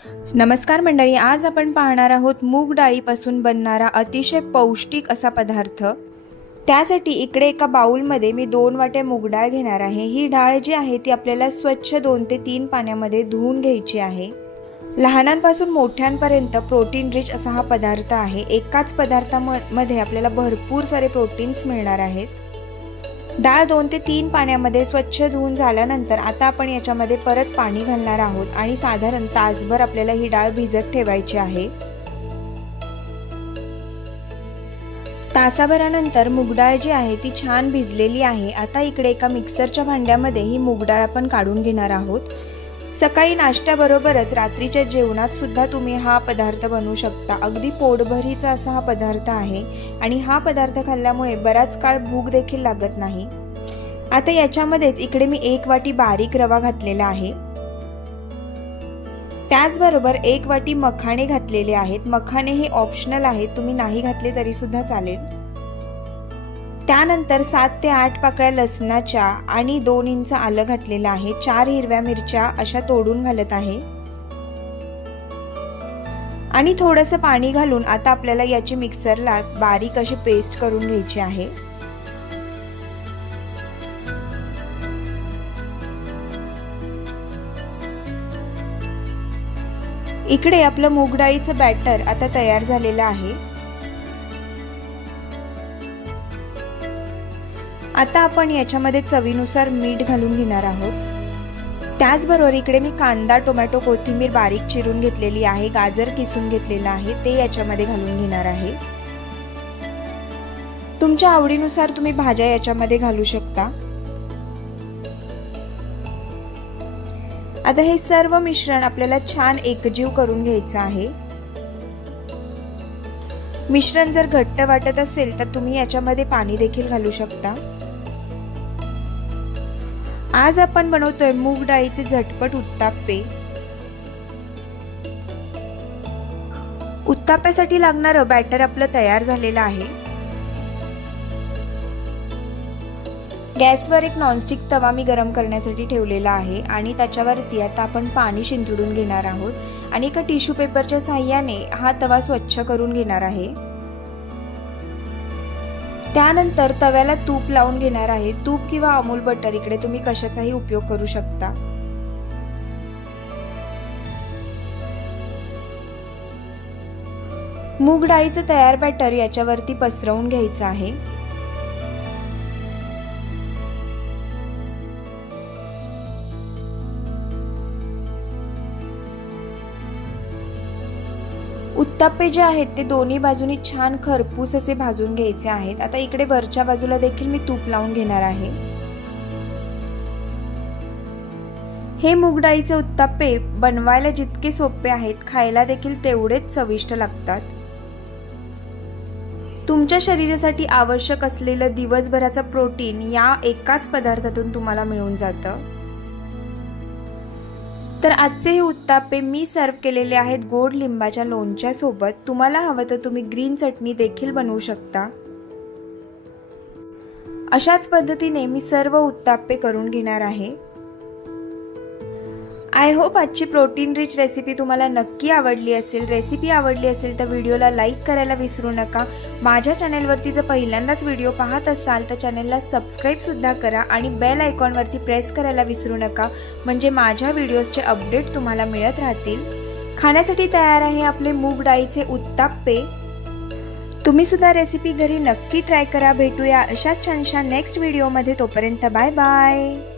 नमस्कार मंडळी, आज आपण पाहणार आहोत मूग डाळीपासून बनणारा अतिशय पौष्टिक असा पदार्थ। त्यासाठी इकडे एका बाउलमध्ये मी 2 वाट्या मूग डाळ घेणार आहे। ही डाळ जी आहे ती आपल्याला स्वच्छ 2 ते 3 पाण्यामध्ये धुवून घ्यायची आहे। लहानांपासून मोठ्यांपर्यंत प्रोटीन रिच असा हा पदार्थ आहे। एकाच पदार्थामध्ये आपल्याला भरपूर सारे प्रोटीन्स मिळणार आहेत। डाळ 2 ते 3 पाण्यामध्ये स्वच्छ धुवून झाल्यानंतर आता आपण याच्यामध्ये परत पाणी घालणार आहोत आणि साधारण तासभर आपल्याला ही डाळ भिजत ठेवायची आहे। तासाभरानंतर मूग डाळ जी आहे ती छान भिजलेली आहे। आता इकडे एका मिक्सरच्या भांड्यामध्ये ही मूग डाळ आपण काढून घेणार आहोत। सकाळी नाश्त्याबरोबरच रात्रीच्या जेवणात सुद्धा तुम्ही हा पदार्थ बनवू शकता। अगदी पोटभरीचा असा हा पदार्थ आहे आणि हा पदार्थ खाल्ल्यामुळे बराच काळ भूक देखील लागत नाही। आता याच्यामध्येच इकडे मी 1 वाटी बारीक रवा घातलेला आहे। त्याचबरोबर 1 वाटी मखाणे घातलेले आहेत। मखाणे हे ऑप्शनल आहेत, तुम्ही नाही घातले तरी सुद्धा चालेल। त्यानंतर 7 ते 8 पाकळ्या लसणाच्या आणि 2 इंच आलं घातलेलं आहे। 4 हिरव्या मिरच्या अशा तोडून घालत आहे आणि थोडंसं पाणी घालून आता आपल्याला याची मिक्सरला बारीक अशी पेस्ट करून घ्यायची आहे। इकडे आपलं मूग डाळीचं बॅटर आता तयार झालेलं आहे। आता आपण याच्यामध्ये चवीनुसार मीठ घालून घेणार आहोत। त्याचबरोबर इकडे मी कांदा, टोमॅटो, कोथिंबीर बारीक चिरून घेतलेली आहे। गाजर किसून घेतलेला आहे, ते याच्यामध्ये घालून घेणार आहे। तुमच्या आवडीनुसार तुम्ही भाज्या याच्यामध्ये घालू शकता। आता हे सर्व मिश्रण आपल्याला छान एकजीव करून घ्यायचं आहे। मिश्रण जर घट्ट वाटत असेल तर तुम्ही याच्यामध्ये पाणी देखील घालू शकता। आज आपण बनवतोय मूग डाळीचे झटपट उत्तापे। उत्ताप्यासाठी लागणारं बॅटर आपलं तयार झालेलं आहे। गॅसवर एक नॉनस्टिक तवा मी गरम करण्यासाठी ठेवलेला आहे आणि त्याच्यावरती आता आपण पाणी शिंतडून घेणार आहोत आणि एका टिश्यू पेपरच्या साहाय्याने हा तवा स्वच्छ करून घेणार आहे। त्यानंतर तव्याला तूप लावून घेणार आहे। तूप किंवा अमूल बटर इकडे तुम्ही कशाचाही उपयोग करू शकता। मूग डाळीचं तयार बॅटर याच्यावरती पसरवून घ्यायचं आहे। उत्तापे जे आहेत ते दोन्ही बाजूनी छान खरपूस असे भाजून घ्यायचे आहेत। आता इकडे वरच्या बाजूला देखील मी तूप लावून घेणार आहे। हे मूग डाळीचे उत्तापे बनवायला जितके सोपे आहेत, खायला देखील तेवढेच चविष्ट लागतात। तुमच्या शरीरासाठी आवश्यक असलेलं दिवसभराचं प्रोटीन या एकाच पदार्थातून तुम्हाला मिळून जातं। तर आजचे हे उत्तापे मी सर्व केलेले आहेत गोड लिंबाच्या लोणच्या सोबत। तुम्हाला हवं तर तुम्ही ग्रीन चटणी देखील बनवू शकता। अशाच पद्धतीने मी सर्व उत्तापे करून घेणार आहे। आय होप आजची प्रोटीन रिच रेसिपी तुम्हाला नक्की आवडली असेल। रेसिपी आवडली असेल तर व्हिडिओला लाईक करायला विसरू नका। माझ्या चॅनलवरती जर पहिल्यांदाच व्हिडिओ पाहत असाल तर चॅनलला सबस्क्राईब सुद्धा करा आणि बेल आयकॉनवरती प्रेस करायला विसरू नका, म्हणजे माझ्या व्हिडिओजचे अपडेट तुम्हाला मिळत राहतील। खाण्यासाठी तयार आहे आपले मूग डाळीचे उत्तापे। तुम्ही सुद्धा रेसिपी घरी नक्की ट्राय करा। भेटूया अशाच छानशा नेक्स्ट व्हिडिओमध्ये। तोपर्यंत बाय बाय।